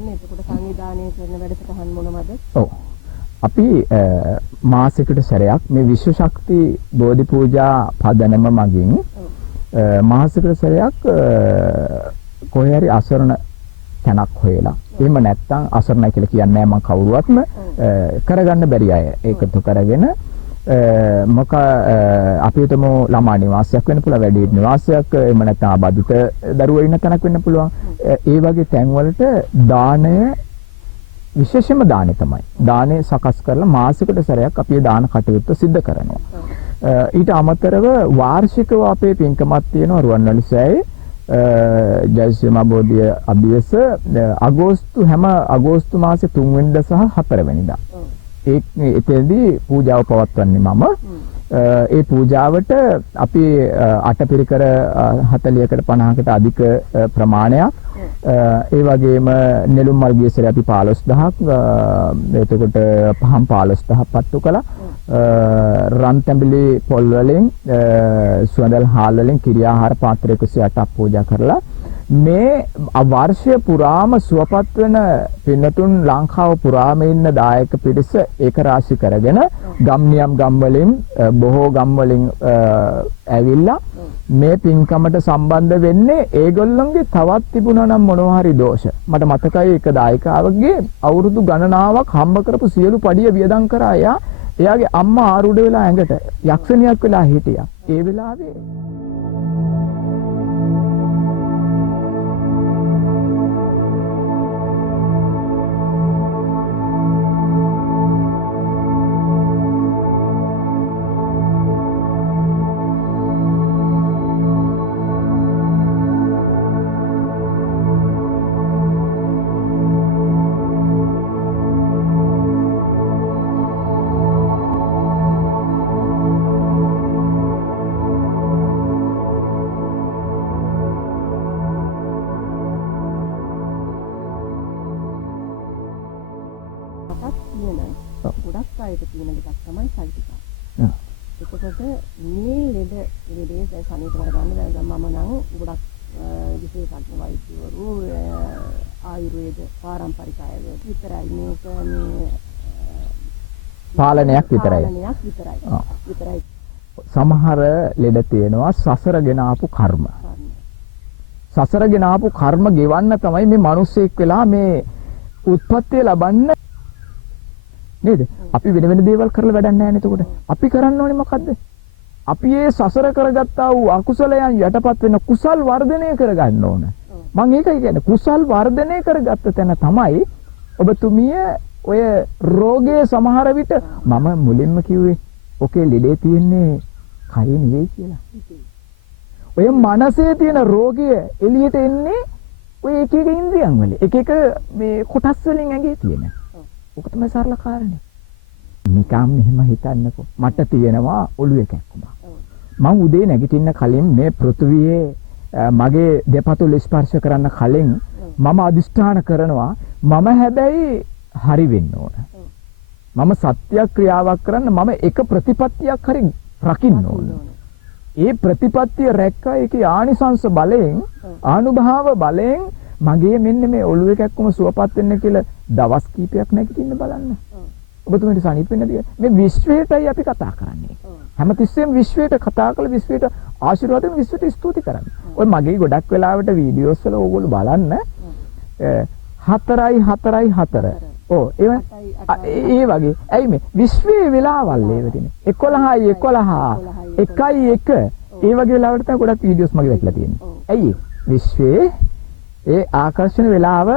කරන්නේ. එතකොට සංවිධානය කරන වැඩසටහන් මොනවද? ඔව්. අපි මාසිකට සැරයක් මේ විශ්ව ශක්ති බෝධි පූජා පදනම මගින් මාසිකට සැරයක් කොහේ හරි අසරණ තැනක් හොයලා. එහෙම නැත්නම් අසරණයි කියලා කියන්නේ මම කවුරුවත්ම කරගන්න බැරි අය ඒකතු කරගෙන මොක අපි හිතමු ළමා නිවාසයක් වෙන්න පුළුවන්, වැඩිහිටි නිවාසයක්, එහෙම නැත්නම් ආබාධිත දරුවෝ ඉන්න තැනක් වෙන්න පුළුවන්. ඒ වගේ තැන්වලට දාණය විශේෂයෙන්ම දාණය තමයි. දාණය සකස් කරලා මාසිකට සැරයක් අපි ඒ දාන කටයුත්ත සිදු කරනවා. ඊට අමතරව වාර්ෂිකව අපේ පින්කමක් තියෙනවා රුවන්වැලිසෑයේ ජයශ්‍රී බෝධිය අභියස හැම අගෝස්තු මාසේ 3 වෙනිදා සහ 4 වෙනිදා. එතෙන්දී පූජාව පවත්වන්නේ මම. ඒ පූජාවට අපි අටපිරිකර 40කට 50කට අධික ප්‍රමාණයක් ඒ වගේම නෙළුම් මල් ගියසරේ අපි 15000ක් එතකොට පහන් 15000ක් පත්තු කළා. රන් තැඹිලි පොල් වලින් සුවඳල් හාල් වලින් කිරි ආහාර පාත්‍ර 108ක් පූජා කරලා මේ වර්ෂය පුරාම සුවපත් වෙන පින්නතුන් ලංකාව පුරාම ඉන්න දායක පිරිස ඒක රාශි කරගෙන ගම්නියම් ගම් වලින් බොහෝ ගම් වලින් ඇවිල්ලා මේ පින්කමට සම්බන්ධ වෙන්නේ ඒගොල්ලන්ගේ තවත් තිබුණා නම් මොනවා හරි දෝෂ. මට මතකයි එක දායකාවගේ අවුරුදු ගණනාවක් හම්බ කරපු සියලු පඩිය වියදම් කරා එයාගේ අම්මා ආරුඩ වෙලා ඇඟට යක්ෂණියක් වෙලා හිටියා. ඒ වෙලාවේ ගොඩක් අයට තියෙන එකක් තමයි සල්පිකා. එතකොට මේ ලෙඩේ සනීප කරගන්න දැන් මම නම් ගොඩක් විශේෂඥ වෛද්‍යවරු ආයුර්වේද පාරම්පරික ආයුර්වේද විතරයි මේක මේ පාලනයක් විතරයි. සමහර ලෙඩ තියෙනවා සසරගෙන ආපු කර්ම. සසරගෙන ආපු කර්ම ගෙවන්න තමයි මේ මිනිස්සෙක් වෙලා මේ උත්පත්තිය ලබන්න නේද? අපි වෙන වෙන දේවල් කරලා වැඩක් නැහැ නේද? එතකොට අපි කරන්න ඕනේ මොකද්ද? අපි මේ සසර කරගත්තා වූ අකුසලයන් යටපත් වෙන කුසල් වර්ධනය කරගන්න ඕන. මම ඒකයි කියන්නේ කුසල් වර්ධනය කරගත්ත තැන තමයි ඔබතුමිය ඔය රෝගයේ සමහර විට මම මුලින්ම කිව්වේ ඔකේ ලෙඩේ තියෙන්නේ කයේ නෙවෙයි කියලා. ඔය මනසේ තියෙන රෝගය එළියට එන්නේ ඔය එක එක ඉන්ද්‍රියන් වල. එක එක මේ කොටස් වලින් ඇඟේ තියෙන. ඔක තමයි සරල කාරණේ. නිකම් මෙහෙම හිතන්නකෝ. මට තියෙනවා ඔළුවේ කැක්කුමක්. මම උදේ නැගිටින්න කලින් මේ පෘථුවියේ මගේ දෙපතුල් ස්පර්ශ කරන්න කලින් මම අදිෂ්ඨාන කරනවා මම හැබැයි හරි වෙන්න ඕන. මම සත්‍ය ක්‍රියාවක් කරන්න මම එක ප්‍රතිපත්තියක් හරි රකින්න ඕන. ඒ ප්‍රතිපත්තිය රැක්කා ඒකේ ආනිසංස බලයෙන් ආනුභාව බලයෙන් මගේ මෙන්න මේ ඔළුවේ කැක්කුම සුවපත් වෙන්න කියලා දවස් කීපයක් නැගිටින්න බලන්න. ඔබතුමීට සනීප වෙන්නද? මේ විශ්වයටයි අපි කතා කරන්නේ. හැමතිස්සෙම විශ්වයට කතා කරලා විශ්වයට ආශිර්වාද දෙන විශ්වයට ස්තුති කරන්න. ඔය මගේ ගොඩක් වෙලාවට වීඩියෝස් වල ඕගොල්ලෝ බලන්න 4:4:4. ඔව් ඒ වගේ. ඇයි මේ විශ්වයේ වෙලාවල් ඒව තියෙන්නේ. 11:11 1:1 ඒ වගේ වෙලාවට තමයි ගොඩක් වීඩියෝස් මගේ වැටලා තියෙන්නේ. ඇයි විශ්වයේ ඒ ආකර්ෂණ වෙලාව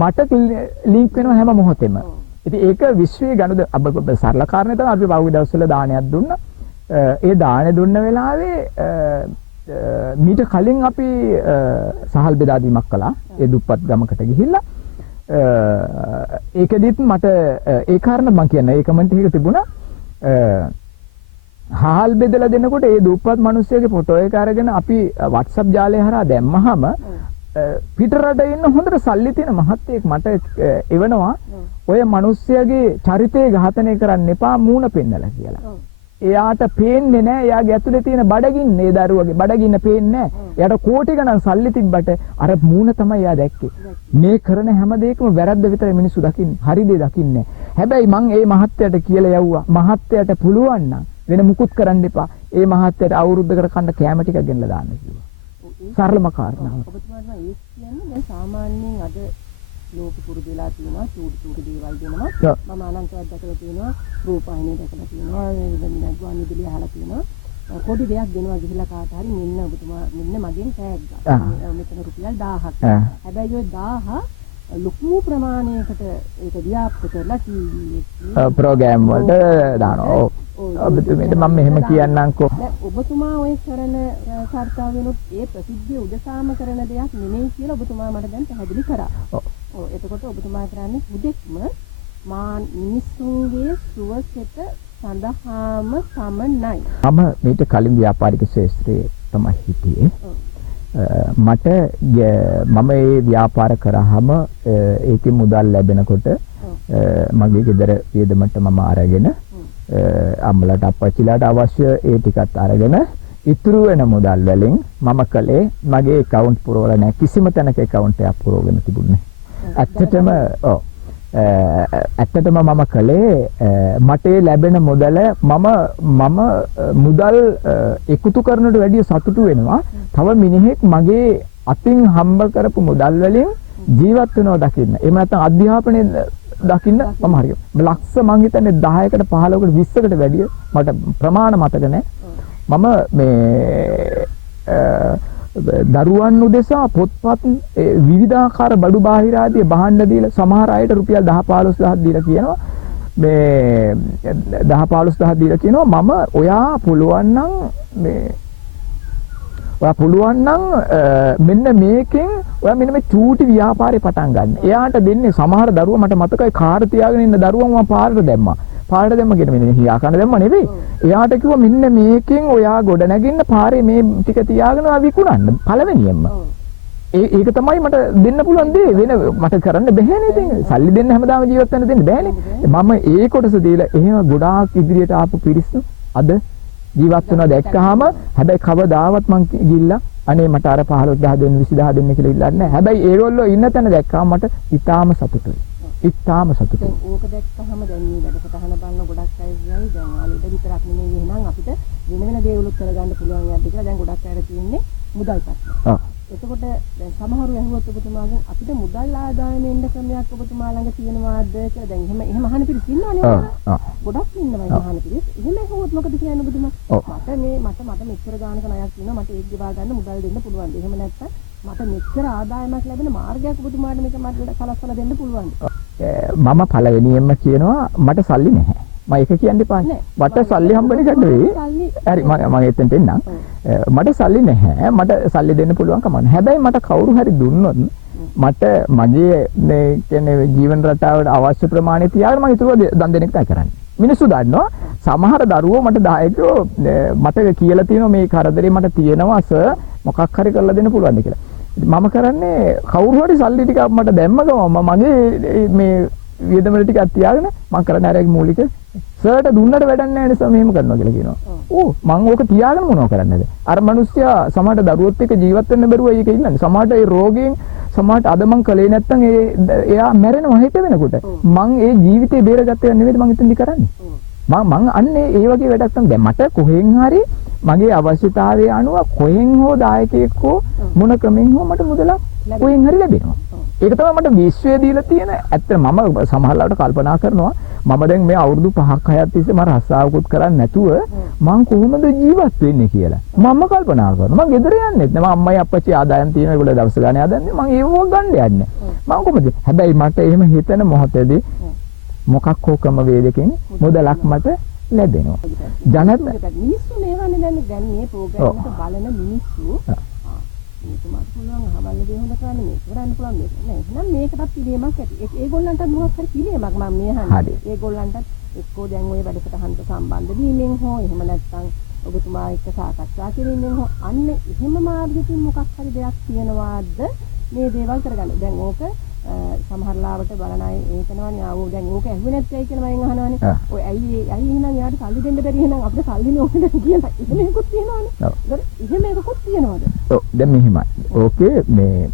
මට ලින්ක් වෙනවා හැම මොහොතෙම. ඉතින් ඒක විශ්වයේ ගණුද සරල කාරණේ තමයි අපි පහුගිය දවස්වල දානයක් දුන්නා. ඒ දාණය දුන්න වෙලාවේ මීට කලින් අපි සහල් බෙදා දීමක් කළා. ඒ දුප්පත් ගමකට ගිහිල්ලා ඒකෙදිත් මට ඒ කාරණා මම කියන්නේ ඒ කමෙන්ට් එකක තිබුණා හාල් බෙදලා දෙනකොට ඒ දුප්පත් මිනිස්සයාගේ ෆොටෝ එක අරගෙන අපි WhatsApp ජාලය හරහා දැම්මහම පිටරට ඉන්න හොඳට සල්ලි තියෙන මහත්තයෙක් මට එවනවා ඔය මිනිස්සයාගේ චරිතය ඝාතනය කරන්න එපා මූණ පෙන්නලා කියලා. එයාට පේන්නේ නැහැ. එයාගේ ඇතුලේ තියෙන බඩගින්න, ඒ දරුවගේ බඩගින්න පේන්නේ නැහැ. එයාට කෝටි ගණන් සල්ලි තිබ්බට අර මූණ තමයි එයා දැක්කේ. මේ කරන හැම දෙයකම වැරද්ද විතරයි මිනිස්සු දකින්නේ. හරි දේ දකින්නේ නැහැ. හැබැයි මං ඒ මහත්තයාට කියලා යවුවා. මහත්තයාට පුළුවන් නම් වෙන මුකුත් කරන්න එපා. ඒ මහත්තයාට අවුරුද්දකට කන්න කැම ටිකක් ගෙනලා දාන්න කිව්වා. සරලම කාරණාව. ඔබතුමාට ඒ කියන්නේ දැන් සාමාන්‍යයෙන් අද ලෝක පුරුදු වෙලා තියෙනවා චූටි දේවල් දෙනවා. මම අනන්තවත් දැකලා තියෙනවා, රූපాయනේ දැකලා තියෙනවා, වෙන ගුවන් විදුලිය අහලා තියෙනවා. පොඩි දෙයක් දෙනවා ගිහිල්ලා කාට හරි මෙන්න ඔබතුමා මෙන්න මගෙන් ටැග් මෙතන රුපියල් 1000ක්. හැබැයි ඔය 1000 ලොකු ප්‍රමාණයකට ඒක ව්‍යාප්ත කරලා ටීවී ප්‍රෝග්‍රෑම් වලට දානවා. ඔබතුමීට මම මෙහෙම කියන්නම්කෝ. ඔබතුමා ඔය කරන කර්තව්‍යනොත් ඒ ප්‍රසිද්ධිය උදසාම කරන දෙයක් නෙමෙයි කියලා ඔබතුමා මට දැන් පැහැදිලි කරා. ඔව් එතකොට ඔබතුමා කරන්නේ හුදෙක්ම මිනිස්සුන්ගේ සුවසෙත සඳහාම පමණයි. මම මේක කලින් ව්‍යාපාරික ශාස්ත්‍රයේ තමයි හිටියේ. මට මම මේ ව්‍යාපාර කරාම ඒකේ මුදල් ලැබෙනකොට මගේ ගෙදර වියදමට මම අරගෙන අම්මලාට අප්පච්චිලාට අවශ්‍ය ඒ ටිකත් අරගෙන ඉතුරු වෙන මුදල් වලින් මම කළේ මගේ account පුරවලා නැහැ. කිසිම තැනක account එකක් පුරවගෙන තිබුණේ නැහැ. ඇත්තටම මම කළේ මට ලැබෙන මුදල මම මුදල් එකතු කරනට වැඩිය සතුටු වෙනවා. තව මිනිහෙක් මගේ අතින් හම්බ කරපු මුදල් වලින් ජීවත් වෙනවා දකින්න. එහෙම නැත්නම් අධ්‍යාපනයේ දකින්න මම හරියට ලක්ෂ මං හිතන්නේ 10කට 15කට 20කට වැඩිය මට ප්‍රමාණ මතක නැහැ. මම මේ දරුවන් උදෙසා පොත්පත් විවිධාකාර බඩු බාහිර ආදී බහන්න දීලා සමහර අයට රුපියල් 10-15000ක් දීලා කියනවා. මේ 10-15000ක් දීලා කියනවා මම ඔයා පුළුවන් නම් මෙන්න මේකෙන් ඔයා මෙන්න මේ චූටි ව්‍යාපාරේ පටන් ගන්න. එයාට දෙන්නේ සමහර දරුවෝ මට මතකයි කාර් තියාගෙන ඉන්න දරුවෝ මම පාරට දැම්මා. පාරට දැම්ම කියන මෙන්න හියා කන දැම්ම නෙවෙයි. එයාට කිව්වා මෙන්න මේකෙන් ඔයා ගොඩ නැගින්න පාරේ මේ ටික තියාගෙන ඔයා විකුණන්න පළවෙනියෙන්ම. ඒක තමයි මට දෙන්න පුළුවන් දේ. වෙන මට කරන්න බැහැනේ ඉතින්. සල්ලි දෙන්න හැමදාම ජීවත් වෙන්න දෙන්න බැහැනේ. මම ඒ කොටස දීලා එහෙම ගොඩාක් ඉදිරියට ආපු පිරිස් අද ජීවත් වෙනවා දැක්කහම හැබැයි කවදාවත් මං ගිහිල්ලා අනේ මට අර 15000 දෙන්න 20000 දෙන්න කියලා ඉල්ලන්නේ නැහැ. හැබැයි ඒගොල්ලෝ ඉන්න තැන දැක්කම මට ඉතාම සතුටුයි. ඉතාම සතුටුයි. ඕක දැක්කහම දැන් මේ වැඩසටහන බලන ගොඩක් අය කියයි දැන් ආලෙට විතරක් නෙමෙයි එහෙනම් අපිට වෙන දේවලුත් කරගන්න පුළුවන් යද්දි කියලා දැන් ගොඩක් අයට තියෙන්නේ මුදල් ප්‍රශ්න. එතකොට දැන් සමහරව ඇහුවත් ඔබතුමාගෙන් අපිට මුදල් ආදායම එන්න ක්‍රමයක් ඔබතුමා ළඟ තියෙනවාද කියලා දැන් එහෙම අහන පිරිස ඉන්නවනේ. ගොඩක් ඉන්නවා අහන පිරිස. එහෙම ඇහුවොත් මොකද කියන්නේ ඔබතුමා? මට මෙච්චර ගානක ණයක් තියෙනවා මට ඒක ගෙවා ගන්න මුදල් දෙන්න පුළුවන්ද? එහෙම නැත්නම් මට මෙච්චර ආදායමක් ලැබෙන මාර්ගයක් ඔබතුමාට මේක මට සලස්සලා දෙන්න පුළුවන්ද? මම පළවෙනියෙන්ම කියනවා මට සල්ලි නැහැ. මම ඒක කියන්න එපා. මට සල්ලි හම්බෙන එක නෙවෙයි. හරි මම එතෙන්ට එන්නම්. මට සල්ලි නැහැ. මට සල්ලි දෙන්න පුළුවන් කම නැහැ. හැබැයි මට කවුරු හරි දුන්නොත් මට මගේ මේ කියන්නේ ජීවන රටාවට අවශ්‍ය ප්‍රමාණය තියාගෙන මම ඒක දන් දෙන එක තමයි කරන්නේ. මිනිස්සු දන්නවා සමහර දරුවෝ මට දායකයෝ මට කියලා තියෙනවා මේ කරදරේ මට තියෙනවා සර් මොකක් හරි කරලා දෙන්න පුළුවන්ද කියලා. මම කරන්නේ කවුරු හරි සල්ලි ටිකක් මට දැම්ම ගමන් මගේ මේ වියදම ටිකක් තියාගෙන මම කරන්නේ අර මූලික සර්ට දුන්නට වැඩක් නැහැ නිසා මෙහෙම කරනවා කියලා කියනවා. මම ඕක තියාගෙන මොනව කරන්නද? අර මිනිස්සයා සමහරට දරුවොත් එක්ක ජීවත් වෙන්න බැරුව ඒක ඉන්නන්නේ. සමහරට ඒ රෝගයෙන් සමහරට අද මං කලේ නැත්තම් එයා මැරෙනවා හිත වෙනකොට. මං ඒ ජීවිතේ බේරගත්තේ නෙවෙයි මං ඉතින්දි කරන්නේ. මං අන්නේ ඒ වගේ වැඩක් තමයි. දැන් මට කොහෙන් හරි මගේ අවශ්‍යතාවය අනුව කොහෙන් හෝ දායකයෙක් හෝ මොන ක්‍රමෙන් හෝ මට මුදලක් කොහෙන් හරි ලැබෙනවා. ඒක තමයි මට විශ්වය දීලා තියෙන. ඇත්තට මම සමහරවිට කල්පනා කරනවා මම දැන් මේ අවුරුදු 5ක් 6ක් තිස්සේ මම රස්සාවකුත් කරන්නේ නැතුව මං කොහොමද ජීවත් වෙන්නේ කියලා මම කල්පනා කරනවා. මං ගෙදර යන්නේ නැහැ. මම අම්මයි අප්පච්චි ආදායම් තියෙන ඒගොල්ලෝ දවස් ගානේ ආදන්නේ මං ඒව ගන්න යන්නේ. මං කොහොමද? හැබැයි මට එහෙම හිතන මොහොතේදී මොකක් හෝ ක්‍රම වේදකින් මුදලක් මට ලැබෙනවා. මිනිස්සු මේවන්නේ දැන් මේ ප්‍රෝග්‍රෑම් එක බලන මිනිස්සු මේකමත් පුළුවන් අහවල් දේ හොඳ කරන්නේ මේක කරන්න පුළුවන් මේක නෑ එහෙනම් මේකටත් පිළියමක් ඇති ඒගොල්ලන්ටත් මොකක් හරි පිළියමක් මම මේ අහන්නේ ඒගොල්ලන්ටත් එක්කෝ දැන් ওই වැඩසටහනට සම්බන්ධ වීමෙන් හෝ එහෙම නැත්නම් ඔබතුමා එක්ක සාකච්ඡා කිරීමෙන් හෝ අන්න එහෙම මාර්ගකින් මොකක් හරි දෙයක් තියනවාද මේ දේවල් කරගන්න දැන් ඕක සමහරලාවට බලන අය ඒකනවනේ ආවෝ දැන් ඕක ඇහුවේ නැත්තේ කියලා මම අහනවානේ. ඔය ඇයි එහෙනම් එයාට සල්ලි දෙන්න බැරි එහෙනම් අපිට සල්ලි නෝනේ කියලා. එහෙම එකකුත් තියෙනවනේ. එහෙම එකකුත් තියෙනවද? ඔව් දැන් මෙහිමයි. ඕකේ මේ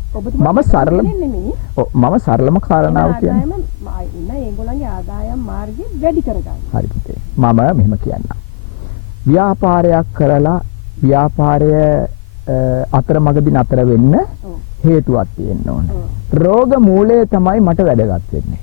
මම සරලම කාරණාව කියන්නේ ඉන්න ඒගොල්ලන්ගේ ආදායම් මාර්ගය වැඩි කරගන්න. හරි පුතේ. මම මෙහෙම කියන්නම්. ව්‍යාපාරයක් කරලා ව්‍යාපාරය අතරමඟදී නතර වෙන්න හේතුවක් තියෙන්න ඕන. රෝග මූලය තමයි මට වැදගත් වෙන්නේ.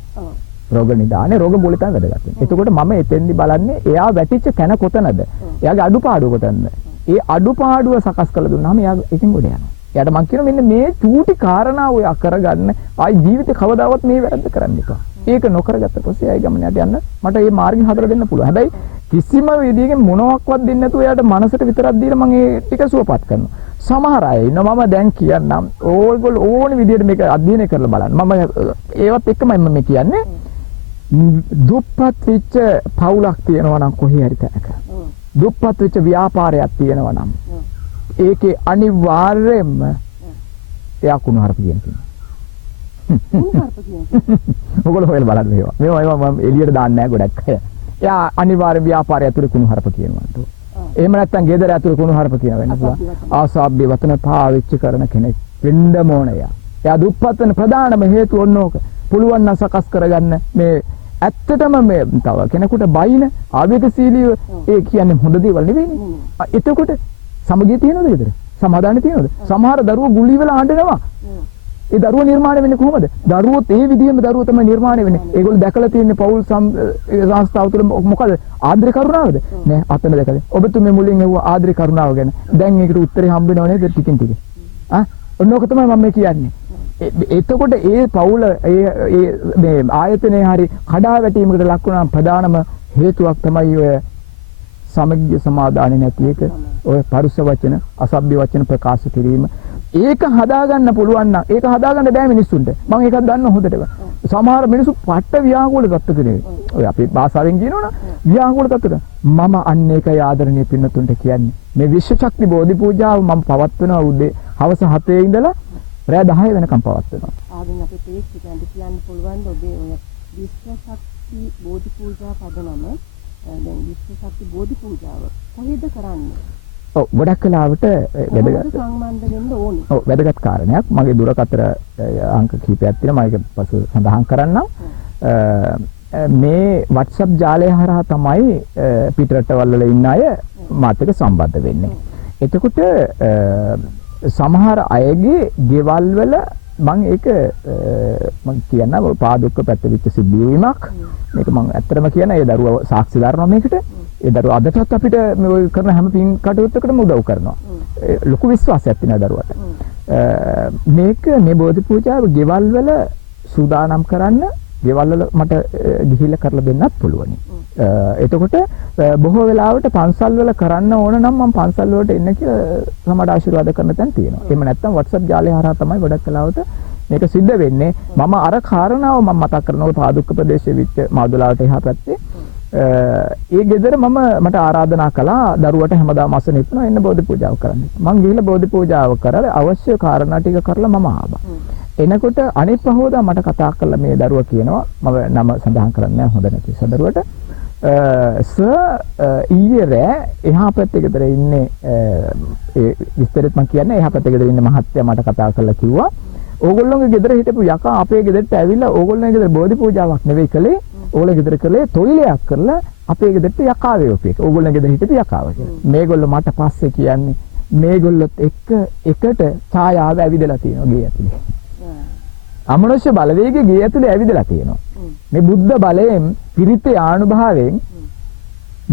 රෝග නිදානේ රෝග මූලය තමයි වැදගත් වෙන්නේ. එතකොට මම එතෙන්දි බලන්නේ එයා වැටිච්ච කැන කොතනද? එයාගේ අඩුපාඩුව කොතනද? ඒ අඩුපාඩුව සකස් කරලා දුන්නාම එයා එකෙන් ගොඩ යනවා. එයාට මම කියනවා මෙන්න මේ චූටි කාරණාව ඔය කරගන්න ආයි ජීවිතේ කවදාවත් මේ වැරද්ද කරන්න එපා. ඒක නොකරගත්ත පස්සේ ආයි ගමනට යන්න මට මේ මාර්ගය හදලා දෙන්න පුළුවන්. හැබැයි කිසිම විදිහකින් මොනවාක්වත් දෙන්නේ නැතුව එයාට මනසට විතරක් දීලා මම ඒ ටික සුවපත් කරනවා. සමහර අය ඉන්නවා මම දැන් කියන්නම් ඕගොල්ලෝ ඕනි විදිහට මේක අධ්‍යයනය කරලා බලන්න. මම ඒවත් එක්කමයි මම කියන්නේ. දුප්පත් වෙච්ච පවුලක් තියෙනවා නම් කොහේ හරි තැනක. දුප්පත් වෙච්ච ව්‍යාපාරයක් තියෙනවා නම් ඒකේ අනිවාර්යයෙන්ම එයා කුණුහරුප කියන්නේ. කුණුහරුප කියන්නේ. ඔයගොල්ලෝ හොයලා බලන්න මේවා. මේවා මම එළියට දාන්නේ නැහැ ගොඩක් අය. එයා අනිවාර්ය ව්‍යාපාරය ඇතුලේ කුණුහරුප කියනවා. එහෙම නැත්නම් ගෙදර ඇතුලේ කුණුහරුප කියන වෙන්න පුළුවන්. ආසාබ්බේ වතන පාවිච්චි කරන කෙනෙක් වෙන්න ඕනේ යා. එයා දුප්පත් වෙන ප්‍රධානම හේතුව ඕනෝක. පුළුවන් නම් සකස් කරගන්න මේ ඇත්තටම මේ තව කෙනෙකුට බයින ආවේගශීලීව ඒ කියන්නේ හොඳ දේවල් නෙවෙයිනේ. එතකොට සමගිය තියෙනවද ගෙදර? සමාදාන තියෙනවද? සමහර දරුවෝ ගුලි වෙලා අඬනවා. ඒ දරුවෝ නිර්මාණය වෙන්නේ කොහොමද? දරුවෝත් ඒ විදිහෙම දරුවෝ තමයි නිර්මාණය වෙන්නේ. ඒගොල්ලෝ දැකලා තියෙන්නේ පෞල් සංස්ථාව තුළ මොකද? ආද්‍ර කරුණාවද? නෑ අතන දැකලා. ඔබතුමේ මුලින් ඇහුවා ආද්‍ර කරුණාව ගැන. දැන් ඒකට උත්තරේ හම්බ වෙනව නේද ටිකින් ටික? ඔන්නෝක තමයි මම කියන්නේ. එතකොට ඒ පෞල මේ ආයතනයේ හරි කඩා වැටීමකට ලක් වුණා ප්‍රධානම හේතුවක් තමයි ඔය සමගිය සමාදානෙ නැති එක. ඔය පරුෂ වචන, අසභ්‍ය වචන ප්‍රකාශ කිරීම. ඒක හදාගන්න පුළුවන් නම් ඒක හදාගන්න බෑ මිනිස්සුන්ට. මම ඒකක් දන්න හොඳටම. සමහර මිනිස්සු පට්ට ව්‍යාකූල තත්ත්වක නෙවෙයි. ඔය අපේ භාෂාවෙන් කියනවනම් ව්‍යාකූල තත්ත්වක. මම අන්න ඒකයි ආදරණීය පින්නතුන්ට කියන්නේ. මේ විශ්ව ශක්ති බෝධි පූජාව මම පවත්වනවා උදේ හවස 7 ඉඳලා රෑ 10 වෙනකම් පවත්වනවා. ආගෙන් අපේ පේජ් එකෙන් කියන්න පුළුවන් ඔබේ ඔය විශ්ව ශක්ති බෝධි පූජා පදනම දැන් විශ්ව ශක්ති බෝධි පූජාව කොහෙද කරන්නේ? ඔව් ගොඩක් වෙලාවට වැදගත් සම්බන්ධ වෙන්න ඕනේ. ඔව් වැදගත් කාරණයක්. මගේ දුරකථන අංක කිහිපයක් තියෙනවා. මම ඒක පසු සඳහන් කරන්නම්. මේ WhatsApp ජාලය හරහා තමයි පිටරටවල් වල ඉන්න අය මාත් එක්ක සම්බන්ධ වෙන්නේ. එතකොට සමහර අයගේ ගෙවල් වල මම ඒක මම කියනවා පාදුක්ක පැත්ත විච්ච සිද්ධ වීමක්. මේක මම ඇත්තටම කියන ඒ දරුවා සාක්ෂි දරනවා මේකට. ඒ දරුවා අදටත් අපිට මේ කරන හැම පින් කටයුත්තකටම උදව් කරනවා. ලොකු විශ්වාසයක් තියෙනවා දරුවාට. මේක මේ බෝධි පූජාව ගෙවල් වල සූදානම් කරන්න ගෙවල් වල මට ගිහිල්ලා කරලා දෙන්නත් පුළුවනි. එතකොට බොහෝ වෙලාවට පන්සල් වල කරන්න ඕන නම් මම පන්සල් වලට එන්න කියලා සමහර ආශිර්වාද කරන තැන් තියෙනවා. එහෙම නැත්නම් WhatsApp ජාලය හරහා තමයි ගොඩක් වෙලාවට මේක සිද්ධ වෙන්නේ. මම අර කාරණාව මම මතක් කරනවා පාදුක්ක ප්‍රදේශයේ විච්ච මාදුලාවට එහා පැත්තේ ඒ ගෙදර මට ආරාධනා කළා දරුවට හැමදාම අසනෙත් නෝ එන්න බෝධි පූජාව කරන්න. මං ගිහිල්ලා බෝධි පූජාව කරලා අවශ්‍ය කාරණා ටික කරලා මම ආවා. එනකොට අනිත් පහෝදා මට කතා කරලා මේ දරුවා කියනවා මම නම සඳහන් කරන්නේ නැහැ හොඳ නැති සදරුවට ඊයේ රෑ එහා පැත්තේ ගෙදර ඉන්නේ ඒ විස්තරෙත් මම කියන්නේ එහා පැත්තේ ගෙදර ඉන්න මහත්තයා මට කතා කරලා කිව්වා ඕගොල්ලෝගේ ගෙදර හිටපු යකා අපේ ගෙදරට ඇවිල්ලා ඕගොල්ලෝගේ ගෙදර බෝධි පූජාවක් නෙවෙයි කළේ ඕගොල්ලෝ ගෙදර කළේ තොইলයක් කරලා අපේ ගෙදරට යකා වේවපේක ඕගොල්ලෝ ගෙදර හිටපු යකාව කියලා. මේගොල්ලෝ මට පස්සේ කියන්නේ මේගොල්ලොත් එකට ඡායාව ඇවිදලා තියෙනවා ගේ ඇතුලේ. අමනුෂ්‍ය බලවේගයේ ගේ ඇතුලේ ඇවිදලා තියෙනවා. මේ බුද්ධ බලයෙන් පිරිත ආනුභාවයෙන්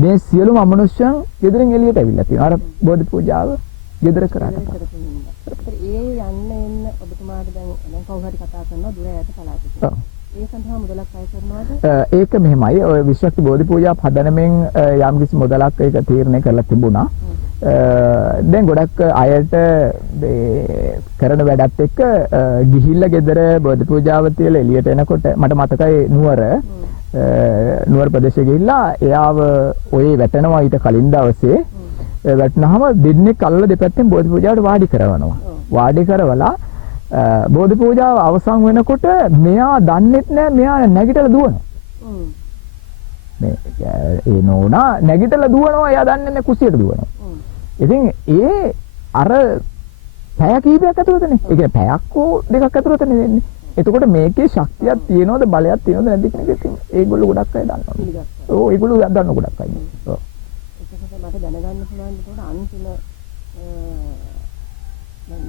මේ සියලුම අමනුෂ්‍යයන් ගෙදරින් එළියට ඇවිල්ලා තියෙනවා. අර බෝධි පූජාව ගෙදර කරාට පස්සේ. ඒ යන්න එන්න ඔබතුමාට දැන් කවුරු හරි කතා කරනවා දුර ඈත පළාතක. ඒ සඳහා මුදලක් අය කරනවද? ඒක මෙහෙමයි. ඔය විශ්වක්ති බෝධි පූජා පදනමෙන් යම්කිසි මුදලක් ඒක තීරණය කරලා තිබුණා. දැන් ගොඩක් අයට කරන වැඩත් එක්ක ගිහිල්ලා ගෙදර බෝධි පූජාව තියලා එළියට එනකොට මට මතකයි නුවර ප්‍රදේශයේ ගිහිල්ලා එයාව ඔය වැටෙනවා ඊට කලින් දවසේ වැටුනහම දෙන්නේ කල්ල දෙපැත්තෙන් බෝධි පූජාවට වාඩි කරවනවා. වාඩි කරවලා බෝධි පූජාව අවසන් වෙනකොට මෙයා දන්නෙත් නෑ මෙයා නැගිටලා දුවනවා. මේ ඒ නෝනා නැගිටලා දුවනවා එයා දන්නේ නැහැ කුසියට දුවනවා. ඉතින් ඒ අර පැය කීපයක් ඇතුළතනේ. ඒ කියන්නේ පැයක් හෝ දෙකක් ඇතුළතනේ වෙන්නේ. එතකොට මේකේ ශක්තියක් තියෙනවද බලයක් තියෙනවද නැද්ද කියන එක ඒගොල්ලෝ ගොඩක් අය දන්නවා. ඔව් ඒගොල්ලෝ දන්නවා ගොඩක් අය. ඔව්. ඒකකට මට දැනගන්න පුළුවන් ඒකට අන්තිම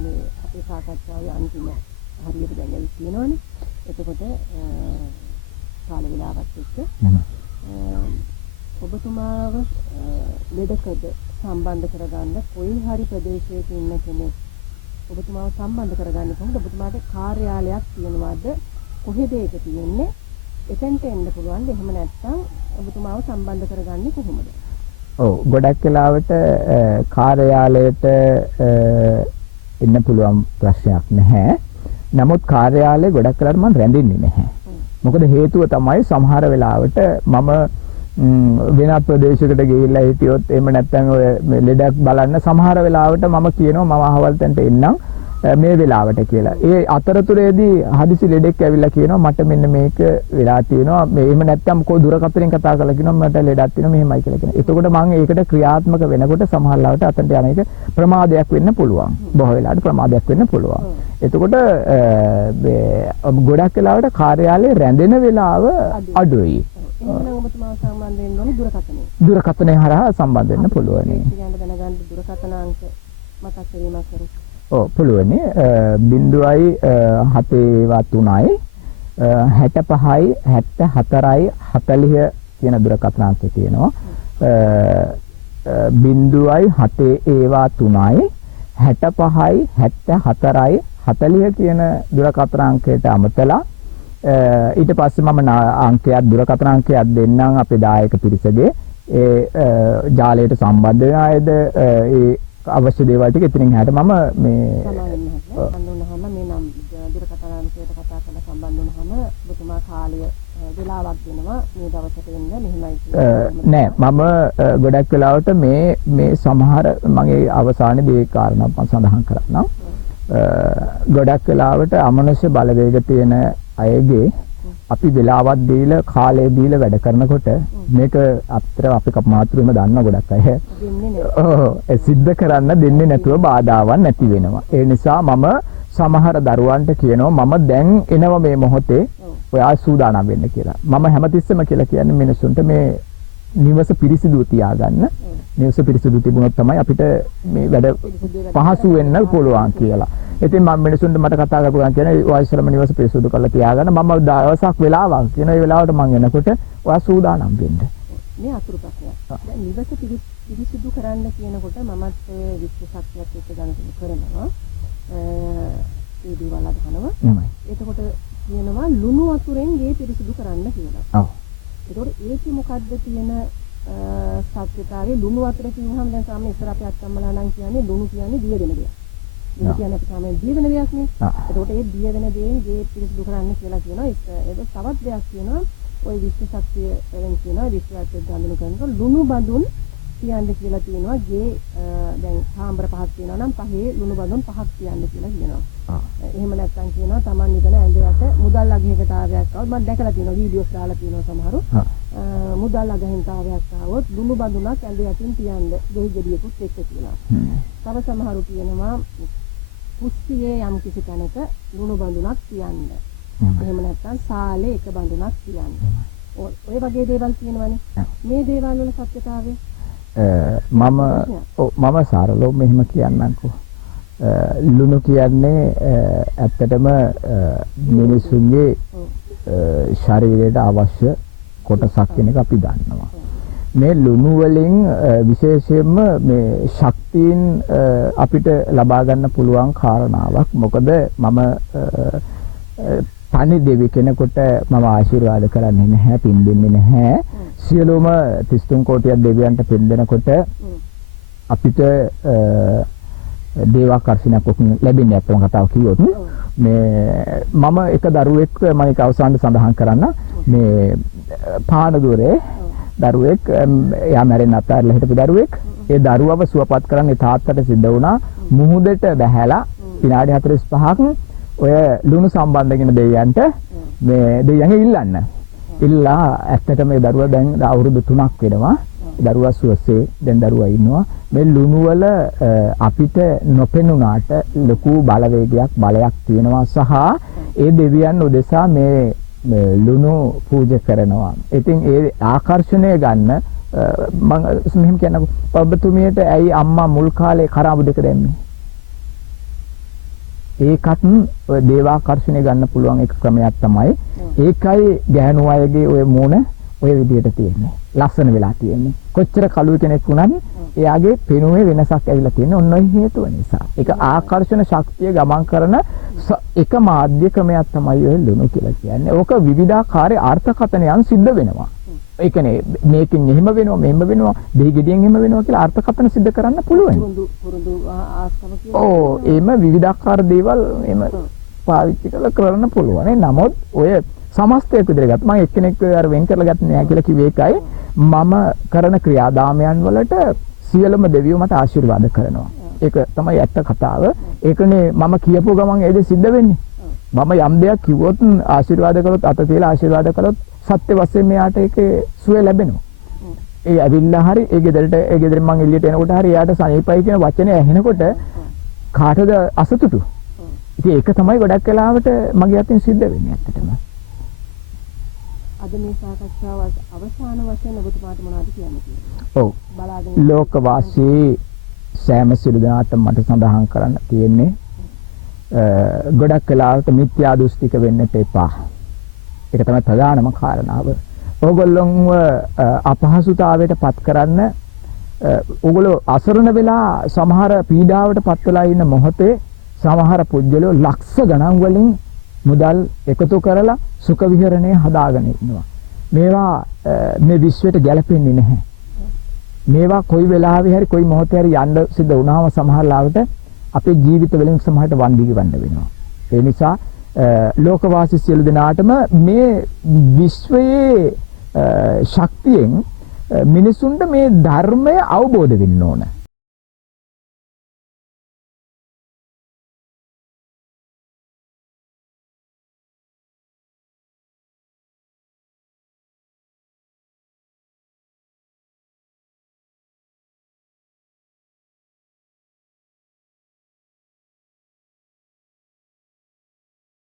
මේ අපේ සාකච්ඡාවේ අන්තිම හරියට දැන් තියෙනවනේ. එතකොට කාල වේලාවක් එක්ක ඔබතුමාව ලෙඩකද සම්බන්ධ කරගන්න කොයි හරි ප්‍රදේශයක ඉන්න කෙනෙක් ඔබතුමාව සම්බන්ධ කරගන්නේ කොහොමද? ඔබතුමාට කාර්යාලයක් තියෙනවද? කොහෙද ඒක තියෙන්නේ? එතෙන්ට එන්න පුළුවන්ද? එහෙම නැත්නම් ඔබතුමාව සම්බන්ධ කරගන්නේ කොහොමද? ඔව් ගොඩක් වෙලාවට කාර්යාලයට එන්න පුළුවන් ප්‍රශ්නයක් නැහැ. නමුත් කාර්යාලේ ගොඩක් වෙලාවට මම රැඳෙන්නේ නැහැ. මොකද හේතුව තමයි සමහර වෙලාවට මම වෙනත් ප්‍රදේශයකට ගිහිල්ලා හිටියොත් එහෙම නැත්නම් ඔය ලෙඩක් බලන්න සමහර වෙලාවට මම කියනවා මම අහවල් තැනට එන්නම් මේ වෙලාවට කියලා. ඒ අතරතුරේදී හදිසි ලෙඩෙක් ඇවිල්ලා කියනවා මට මෙන්න මේක වෙලා තියෙනවා. මේ එහෙම නැත්නම් කො දුරකථනයෙන් කතා කරලා කියනවා මට ලෙඩක් තියෙනවා මෙහෙමයි කියලා කියනවා. එතකොට මම ඒකට ක්‍රියාත්මක වෙනකොට සමහර ලාවට අතට යන එක ප්‍රමාදයක් වෙන්න පුළුවන්. බොහෝ වෙලාවට ප්‍රමාදයක් වෙන්න පුළුවන්. එතකොට ගොඩක් වෙලාවට කාර්යාලයේ රැඳෙන වෙලාව අඩුයි. එහෙනම් ඔබතුමාව සම්බන්ධ වෙන්න ඕනේ දුරකථනයෙන්. දුරකථනය හරහා සම්බන්ධ වෙන්න පුළුවන්. ඒක ගැන දැනගන්න දුරකථන අංක මතක් කිරීමක් කරමු. ඔව් පුළුවන්. 0.73යි 65යි 74යි 40 කියන දුරකථන අංකය තියෙනවා. 0.73යි 65යි 74යි 40 කියන දුරකථන අංකයට අමතලා ඊට පස්සේ මම අංකයක් දුරකථන අංකයක් දෙන්නම් අපේ දායක පිරිසගේ ඒ ජාලයට සම්බන්ධ වෙන අයද ඒ අවශ්‍ය දේවල් ටික එතනින් හැට මම මේ සම්බන්ධ වුණාම මේ නම් දුරකථන අංකයට කතා කරලා සම්බන්ධ වුණාම ඔබතුමා කාලය වෙලාවක් දෙනවා මේ දවසට එන්න මෙහෙමයි කියලා නෑ මම ගොඩක් වෙලාවට මේ සමහර මගේ අවසානයේදී ඒ කාරණා මම සඳහන් කරන්නම් ගොඩක් වෙලාවට අමනුෂ්‍ය බලවේග තියෙන අයගේ අපි වෙලාවක් දීලා කාලය දීලා වැඩ කරනකොට මේක අත්‍තර අපි කපමාතුරුම දන්න ගොඩක් අය ඒ සිද්ධ කරන්න දෙන්නේ නැතුව බාධාවක් නැති වෙනවා. ඒ නිසා මම සමහර දරුවන්ට කියනවා මම දැන් එනවා මේ මොහොතේ ඔයා සූදානම් වෙන්න කියලා. මම හැමතිස්සෙම කියලා කියන්නේ මිනිසුන්ට මේ නිවස පිරිසිදු තියාගන්න. නිවස පිරිසිදු තිබුණොත් තමයි අපිට මේ වැඩ පහසු වෙන්න පුළුවන් කියලා. ඉතින් මම මිනිසුන්ට මට කතා කරපුවා කියන්නේ ඔයසලම නිවස පිරිසිදු කරලා තියාගන්න. මම දවසක් වෙලාවක් කියන ඒ වෙලාවට මම එනකොට ඔයා සූදානම් වෙන්න. මේ අතුරු ප්‍රශ්නයක්. දැන් නිවස පිරිසිදු කරන්න කියනකොට මමත් විශ්වාසයක් එක්ක ගණන් කරනවා. ඒ දේවල් අදහනවා. එතකොට කියනවා ලුණු වතුරෙන් ගේ පිරිසිදු කරන්න කියලා. ඔව්. ඒතකොට ඒකේ මොකද්ද තියෙන සත්‍යතාවයේ ලුණු වතුර කියනහම දැන් සාමාන්‍ය ඉස්සර අපේ අත්තම්මලා නම් කියන්නේ ලුණු කියන්නේ දියදෙන දෙයක්. ලුණු කියන්නේ අපි සාමාන්‍ය දියදෙන දෙයක් නේ. ඒතකොට ඒ දියදෙන දෙයෙන් ගේ පිරිසිදු කරන්න කියලා කියනවා. ඒක තවත් දෙයක් කියනවා. ওই විශ්ව ශක්තිය වෙන කියනවා විශ්වයත් ගන්නු කරනකොට ලුණු බඳුන් තියන්න කියලා තියෙනවා. ගේ දැන් කාමර පහක් තියෙනවා නම් පහේ ලුණු බඳුන් පහක් තියන්න කියලා කියනවා. එහෙම නැත්නම් කියනවා Taman ඉඳලා ඇඳයට මුදල් අගහිකට ආවයක් આવොත් මම දැකලා තියෙනවා වීඩියෝස් දාලා තියෙනවා සමහරු. මුදල් අගහින්ට ආවයක් આવොත් ලුණු බඳුනක් ඇඳ යටින් තියන්න ගෙයි ගෙඩියකුත් එක්ක තියෙනවා. තව සමහරු කියනවා කුස්සියේ යම් කිසි තැනක ලුණු බඳුනක් තියන්න. එහෙම නැත්නම් සාලේ එක බඳුනක් තියන්න. ඔය වගේ දේවල් තියෙනවනේ. මේ දේවල් වල සත්‍යතාවය මම සරලව මෙහෙම කියන්නම්කෝ. ලුණු කියන්නේ ඇත්තටම මිනිසුන්ගේ ශරීරයට අවශ්‍ය කොටසක් කියන එක අපි දන්නවා. මේ ලුණු වලින් විශේෂයෙන්ම මේ ශක්තියින් අපිට ලබා ගන්න පුළුවන් කාරණාවක්. මොකද මම තනි දෙවි කෙනෙකුට මම ආශිර්වාද කරන්නේ නැහැ, පින් දෙන්නේ නැහැ. සියලුම 33 කෝටියක් දෙවියන්ට පින් දෙනකොට අපිට දේවාකර්ෂණයක් ලැබෙන්නේ නැත්නම් කතාව කිව්වොත් මේ මම එක දරුවෙක් මම ඒක අවසානයේ සඳහන් කරන්න මේ පානදුරේ දරුවෙක් එයා මැරෙන්න අත්හැරලා හිටපු දරුවෙක් ඒ දරුවව සුවපත් කරන්නේ තාත්තට සිද්ධ වුණා මුහුදට බැහැලා විනාඩි 45ක් ඔය ලුණු සම්බන්ධ කියන දෙයයන්ට මේ දෙයයන්ගේ ඉල්ලන්න. ඉල්ලා ඇත්තට මේ දරුවා දැන් අවුරුදු 3ක් වෙනවා. දරුවා සුවසේ දැන් දරුවා ඉන්නවා. මේ ලුණු වල අපිට නොපෙනුනාට ලොකු බලයක් තියෙනවා සහ ඒ දෙවියන් උදෙසා මේ ලුණු පූජා කරනවා. ඉතින් ඒ ආකර්ෂණය ගන්න මම මෙහෙම කියන්නකො ඔබතුමියට ඇයි අම්මා මුල් කාලේ කරාබු දෙක දැම්මේ? ඒකත් ඔය දේවාකර්ෂණය ගන්න පුළුවන් එක ක්‍රමයක් තමයි. ඒකයි ගැහණු අයගේ ඔය මූණ ඔය විදිහට තියෙන්නේ. ලස්සන වෙලා තියෙන්නේ. කොච්චර කළු කෙනෙක් වුණත් එයාගේ පෙනුමේ වෙනසක් ඇවිල්ලා තියෙන්නේ ඔන්න ඔය හේතුව නිසා. ඒක ආකර්ෂණ ශක්තිය ගමන් කරන එක මාධ්‍ය ක්‍රමයක් තමයි ඔය ලුණු කියලා කියන්නේ. ඕක විවිධාකාරී අර්ථකථනයන් සිද්ධ වෙනවා. ඒ කියන්නේ මේකෙන් එහෙම වෙනවා මෙහෙම වෙනවා දෙහිගෙඩියෙන් එහෙම වෙනවා කියලා අර්ථකථන සිද්ධ කරන්න පුළුවන්. පුරුදු ආස්කම එහෙම විවිධාකාර දේවල් එහෙම පාවිච්චි කරන්න පුළුවන්. නමුත් ඔය සමස්තයක් විදිහට ගත්ත මම එක්කෙනෙක් අර වෙන් කරලා ගත්තේ නෑ කියලා කිව්වේ ඒකයි. මම කරන ක්‍රියාදාමයන් වලට සියලුම දෙවියෝ මට ආශිර්වාද කරනවා. ඒක තමයි ඇත්ත කතාව. ඒකනේ මම කියපුව ගමන් ඒ දේ සිද්ධ වෙන්නේ. මම යම් දෙයක් කිව්වොත් ආශිර්වාද කළොත් අත තියලා ආශිර්වාද කළොත් සත්‍ය වශයෙන් මෙයාට ඒකේ සුවය ලැබෙනවා. ඒ ඇවිල්ලා හරි ඒ ගෙදරින් මං එළියට එනකොට හරි එයාට සනීපයි කියන වචනේ ඇහෙනකොට කාටද අසතුටු? ඉතින් ඒක තමයි ගොඩක් වෙලාවට මගේ අතින් සිද්ධ වෙන්නේ ඇත්තටම. අද මේ සාකච්ඡාව අවසාන වශයෙන් ඔබතුමාට මොනවද කියන්න තියෙන්නේ? ඔව්. ලෝකවාසී සෑම සිළු දෙනාට මට සඳහන් කරන්න තියෙන්නේ ගොඩක් වෙලාවට මිත්‍යා දෘෂ්ටික වෙන්නට එපා. ඒක තමයි ප්‍රධානම කාරණාව. ඕගොල්ලොන්ව අපහසුතාවයට පත් කරන්න ඕගොල්ලෝ අසරණ වෙලා සමහර පීඩාවට පත් වෙලා ඉන්න මොහොතේ සමහර පුජ්‍යලෝ ලක්ෂ ගණන් වලින් මුදල් එකතු කරලා සුඛ විහරණය හදාගෙන ඉන්නවා. මේවා මේ විශ්වයට ගැලපෙන්නේ නැහැ. මේවා කොයි වෙලාවෙ හරි කොයි මොහොතේ හරි යන්න සිද්ධ වුණාම සමහර ලාවට අපේ ජීවිත වලින් සමහරට වන්දි ගවන්න වෙනවා. ඒ නිසා ලෝකවාසී සියලු දෙනාටම මේ විශ්වයේ ශක්තියෙන් මිනිසුන්ට මේ ධර්මය අවබෝධ වෙන්න ඕන.